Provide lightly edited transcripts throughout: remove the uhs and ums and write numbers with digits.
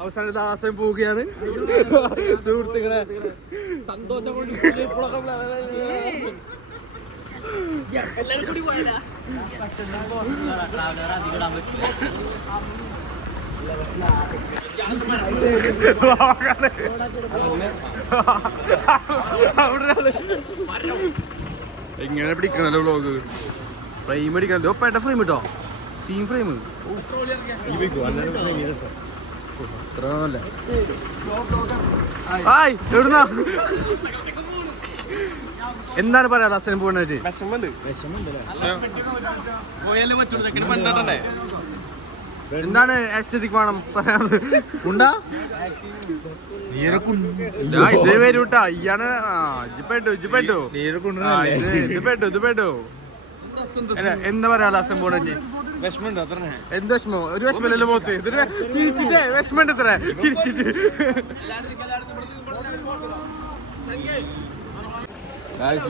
അവസാന ദാസം പോവുകയാണ്. സുഹൃത്തുക്കളെ സന്തോഷം കൊണ്ട് എങ്ങനെ പിടിക്കണല്ലോ വ്ളോഗ്. ഫ്രെയിം അടിക്കണല്ലോ. പേട്ട ഫ്രെയിം കിട്ടോ, സീൻ ഫ്രെയിം. എവിടുന്നാ എന്താണ് പറയാ അസനം പോയിട്ട്? എന്താണ് ആസ്തെറ്റിക് വേണം പറയാറ്? ഉണ്ടാ ഇത് വരൂട്ടാ. ഇയാണ് എന്താ പറയാ അസനം പോയിട്ട്? എന്ത് വിഷമോ? ഒരു വിഷമല്ലോ പോത്ത്. ഇതിന് ചിരിച്ചിട്ടേ വിഷമണ്ട് ഇത്ര ചിരിച്ചിട്ട്.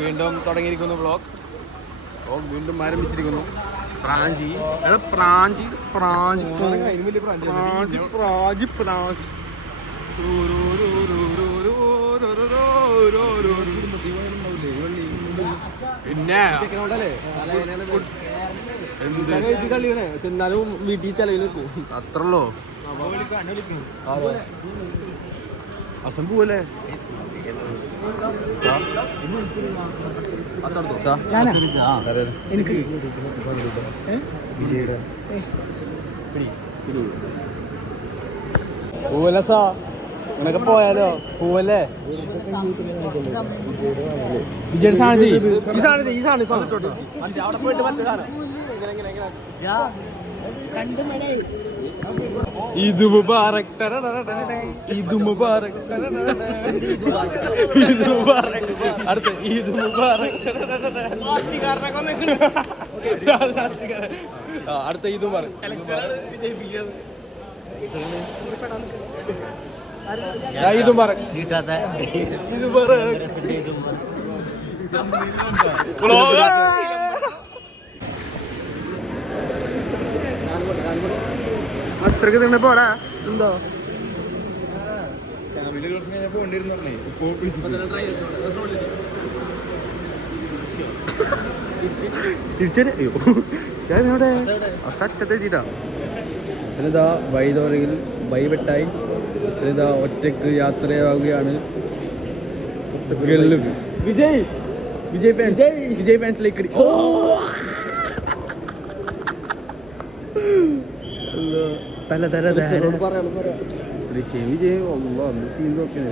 വീണ്ടും തുടങ്ങിയിരിക്കുന്നു വ്ളോഗ്. വീണ്ടും ആരംഭിച്ചിരിക്കുന്നു. പ്രാഞ്ചി പ്രാഞ്ചി പ്രാഞ്ചി പ്രാഞ്ചി പ്രാഞ്ചി പ്രാഞ്ചി. പിന്നെ എന്നാലും വീട്ടിൽ ചെലവിൽ അത്രല്ലോ. അസം പോവല്ലേ? എനിക്ക് പോവല്ലേ സാ? നിനക്ക് പോയാലോ? പോവല്ലേ? വിജയുടെ സാധനം ഈ സാധനം അവിടെ പോയിട്ട് മറ്റേ സാധനം ഈദ് മുബാറക് ഈദ് മുബാറക് ഈദ് മുബാറക്. അടുത്ത ഈദ് മുബാറക്. അടുത്ത ഈദ് മുബാറക്. ഈദ് മുബാറക്. ഈദ് മുബാറക്. അത്രക്ക് തന്നെ പോടാ. എന്തോ തിരിച്ചറിയോ ഞാനിവിടെ സറ്റത്തെത്തിട്ടാ. സ്നിത വൈദോരയിൽ വൈവെട്ടായി സ്നിത ഒറ്റക്ക് യാത്രയാവുകയാണ്. വിജയ് വിജയ് ഫാൻസ് വിജയ് ഫാൻസിലേക്ക് തല തല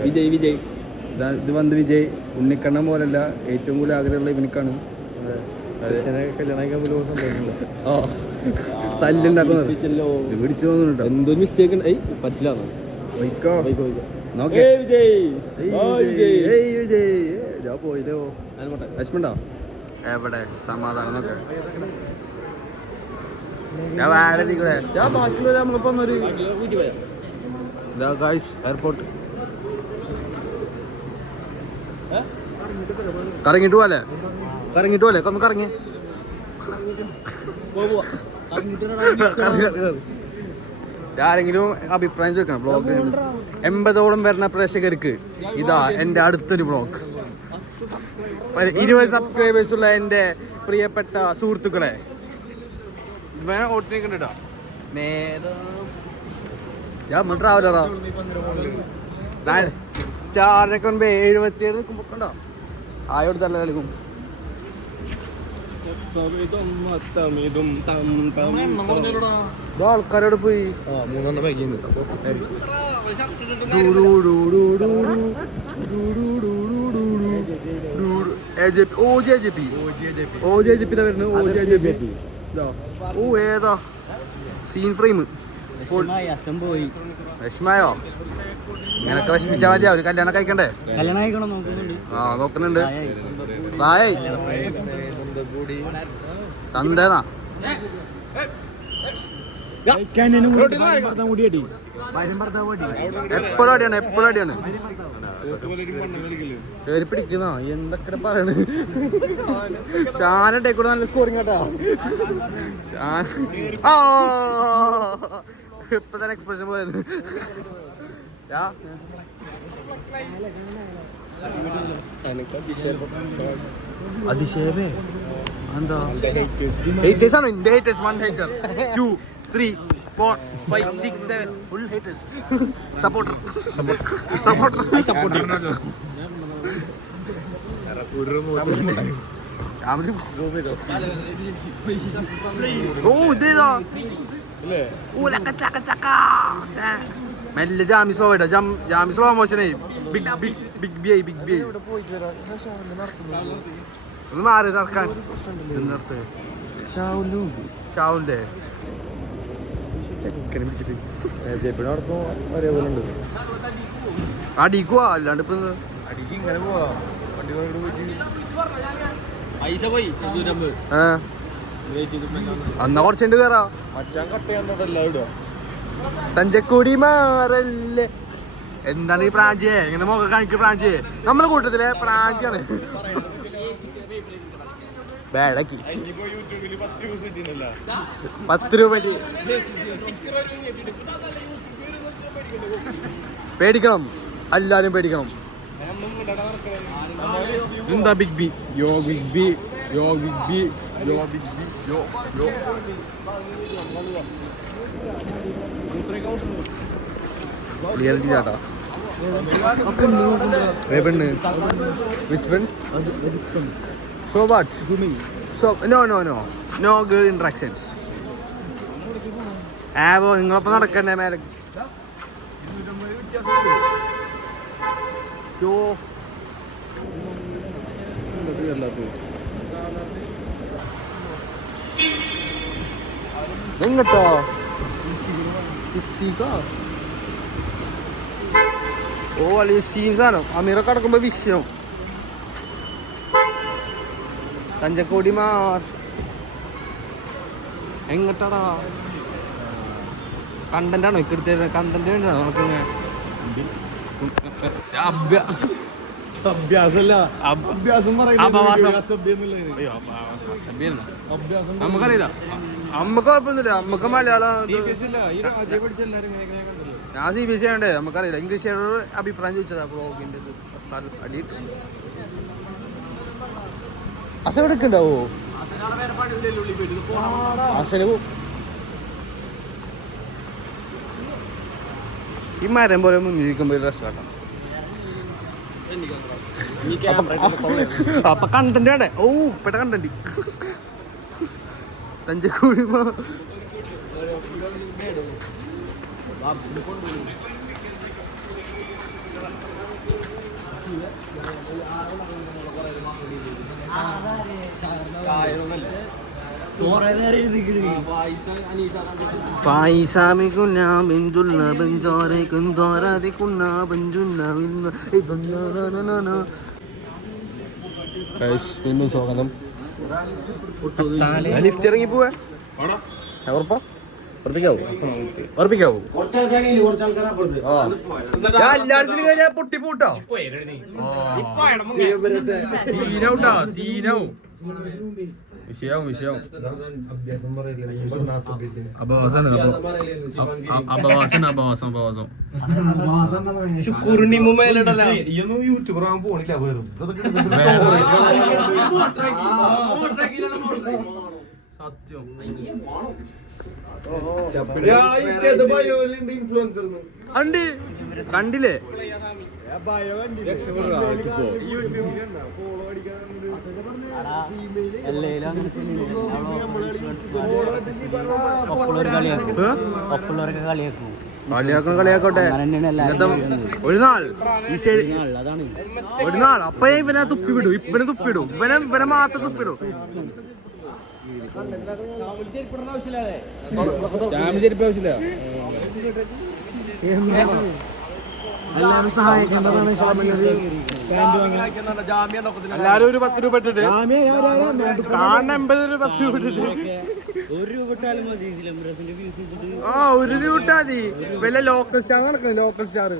വിജയ് വിജയ്. ഇത് വന്ന് വിജയ് ഉണ്ണിക്കണ്ണൻ പോലല്ല, ഏറ്റവും കൂടുതൽ ആഗ്രഹമുള്ള ഇവനിക്കാണ്. തല്ലുണ്ടാക്കുന്നത് പിടിച്ചു തോന്നുന്നുണ്ടോ? എന്തോ മിസ്റ്റേക്ക് പറ്റില്ല. പോയില്ലോ വിഷമുണ്ടോ? എവിടെ സമാധാനം നോക്കെ എയർപോർട്ട് കറങ്ങിട്ട് പോലെ ഒന്ന് കറങ്ങി. ആരെങ്കിലും അഭിപ്രായം ചോദിക്കണം ബ്ലോഗ്. 80ഓളം വരുന്ന പ്രേക്ഷകർക്ക് ഇതാ എൻ്റെ അടുത്തൊരു ബ്ലോഗ്. 20 സബ്സ്ക്രൈബേഴ്സ് ഉള്ള എൻ്റെ പ്രിയപ്പെട്ട സുഹൃത്തുക്കളെ ഓട്ടിനിക്കണ്ടോ ഞാൻ ട്രാവലറാ. ചാറിനൊക്കെ 77 നിൽക്കുമ്പോണ്ടോ ആയോട് തല്ല കളിക്കും. ആൾക്കാരോട് പോയി 3 ബാഗ് ഏതാ സീൻ ഫ്രെയിം. വിഷമായോ? ഇങ്ങനൊക്കെ വിഷമിച്ചാൽ മതിയാ. ഒരു കല്യാണം കഴിക്കണ്ടേ? ആ നോക്കുന്നുണ്ട്. തന്തേന്നാ എപ്പോഴും അടിയാണ് കേറി പിടിക്കുന്ന എന്തൊക്കെ പറയണ്. ഷാന കൂടെ നല്ല സ്കോറിങ് കേട്ടാ. ഇപ്പൊ തന്നെ എക്സ്പ്രഷൻ പോയത്. അതിശയമേ എന്താ haters ആണ് എന്റെ haters 1 hater 2 3 4 5 6 7 full haters supporter മെല്ലെ ജാമി സ്ലോ ആയിട്ടാ ജാമി സ്ലോ മോഷനായി ബിഗ് ബി ഒന്ന് മാറി നടക്കാൻ നിർത്ത് ഷാവുന്റെ ചെക്കനെ പിടിച്ചിട്ട് ഒരേപോലെ ഉണ്ട് അടിക്കുവാ അല്ലാണ്ട് ഇപ്പൊ ഇങ്ങനെ പോവാ അന്നാ കുറച്ചുണ്ട് കേറാ തഞ്ചക്കൂടി മാറല്ലേ എന്താണ് ഈ പ്രാഞ്ചിയെ ഇങ്ങനെ മുഖം കാണിക്ക് പ്രാഞ്ചിയെ നമ്മളെ കൂട്ടത്തിലെ പ്രാഞ്ചിയാണ് ബാഡാക്കി 10 രൂപ പേടിക്കണം എല്ലാരും പേടിക്കണം എന്താ ബിഗ് ബി യോ ബിഗ് ബി യോ ബിഗ് ബി യോ ബിഗ് ബി യോ യോ റിയാലിറ്റി ചാട്ടാ പെണ്ണ് വിച്ച് പെൺ So what? So no girl interactions. നിങ്ങളപ്പം നടക്കണ്ടേ മേലെ എങ്ങട്ടോ ഓ വലിയ സീൻസാണോ അമീറ കിടക്കുമ്പോ വിഷയം തഞ്ചക്കോടി മാർ എങ്ങട്ടാടാ കണ്ടന്റ് ആണോ ഇക്കെടുത്ത കണ്ടന്റ് വേണ്ടോ നോക്കുന്ന നമുക്കറിയില്ല നമ്മക്ക് കുഴപ്പമൊന്നുമില്ല നമ്മക്ക് മലയാളം ഞാൻ CBSE ആയതുകൊണ്ട് നമുക്കറിയില്ല ഇംഗ്ലീഷുകാരോട് അഭിപ്രായം ചോദിച്ചതാ ബ്ലോഗിൻ്റെ അടി അസ എടുക്കണ്ടാവോ അസന് ഈ മരം പോലെ മുന്നിരിക്കുമ്പോ രസമാണ് അപ്പൊ കണ്ടന്റ് വേണ്ടേ ഓ ഇപ്പഴ കണ്ടന്റ് തഞ്ചക്കൂടി സ്വാഗതം ലിഫ്റ്റ് ഇറങ്ങി പോവാ ഉറപ്പാ ഉറപ്പിക്കാവൂ എല്ലായിടത്തിനും കയറിയാ പൊട്ടിപ്പൂട്ടോ സീനൗട്ടാ സീനാവും വിഷയാവും യൂട്യൂബർ ആവാൻ പോണില്ല അണ്ട് കണ്ടില്ലേ കളിയാക്കോട്ടെ ഒരു നാൾ അപ്പ ഇവനെ തുപ്പിവിടും ഇവനെ മാത്രം തുപ്പിവിടും എല്ലാരും സഹായിക്കേണ്ടതാണ് എല്ലാരും ഒരു 10 രൂപ ഇട്ടിട്ട് കാണുന്ന 80 രൂപ 10 രൂപ ഇട്ടിട്ട് ആ 1 രൂപ ഇട്ടാ മതി വല്ല ലോക്കൽ സ്റ്റാർ നടക്കുന്നു ലോക്കൽ സ്റ്റാർ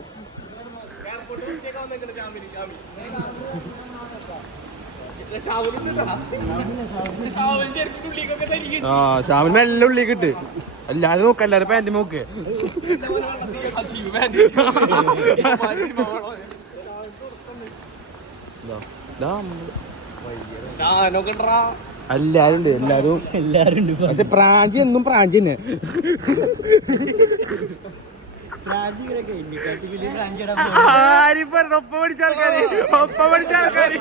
ആ ഷാമിന് മെല്ലെ ഉള്ളിൽ കിട്ട്. എല്ലാരും നോക്ക, എല്ലാരും പാൻറ് നോക്ക്. എല്ലാരും ഉണ്ട്, എല്ലാരും ഉണ്ട്. പക്ഷെ പ്രാഞ്ചി എന്നും പ്രാഞ്ചി തന്നെ. ആരും പറഞ്ഞു ഒപ്പം പഠിച്ച ആൾക്കാര്, ഒപ്പം പഠിച്ച ആൾക്കാര്.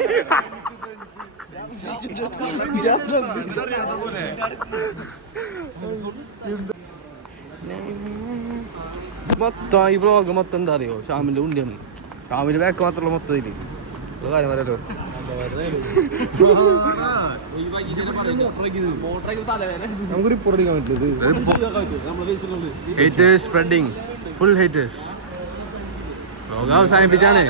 മൊത്തം ഈ വ്ളോഗ് മൊത്തം എന്താ അറിയോ, ഷാമിന്റെ ഉണ്ടിയാണ്. ഷാമിന്റെ ബാക്ക് മാത്രമുള്ള മൊത്തം ഇതില് കാര്യം പറയാലോ. നമുക്ക് റിപ്പോർട്ട് അടിക്കാൻ പറ്റില്ല. Haters spreading, full haters. Vlog അവസാനിപ്പിച്ചാണ്.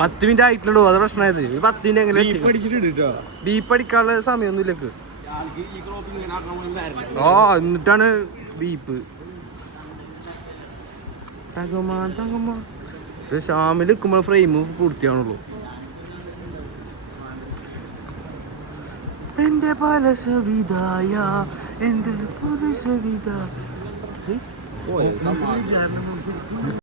10 മിനിറ്റ് ആയിട്ടുള്ളൂ, അത് പ്രശ്നമായത്. 10 മിനിറ്റ് എങ്ങനെ ബീപ്പ് അടിക്കാനുള്ള സമയമൊന്നും ഇല്ലക്ക്. ആ എന്നിട്ടാണ് ബീപ്പ്. ഷാമിൽ നിൽക്കുമ്പോൾ ഫ്രെയിം പൂർത്തിയാണുള്ളൂ. എന്റെ പല സവിതായ, എന്റെ പുരുഷവിത.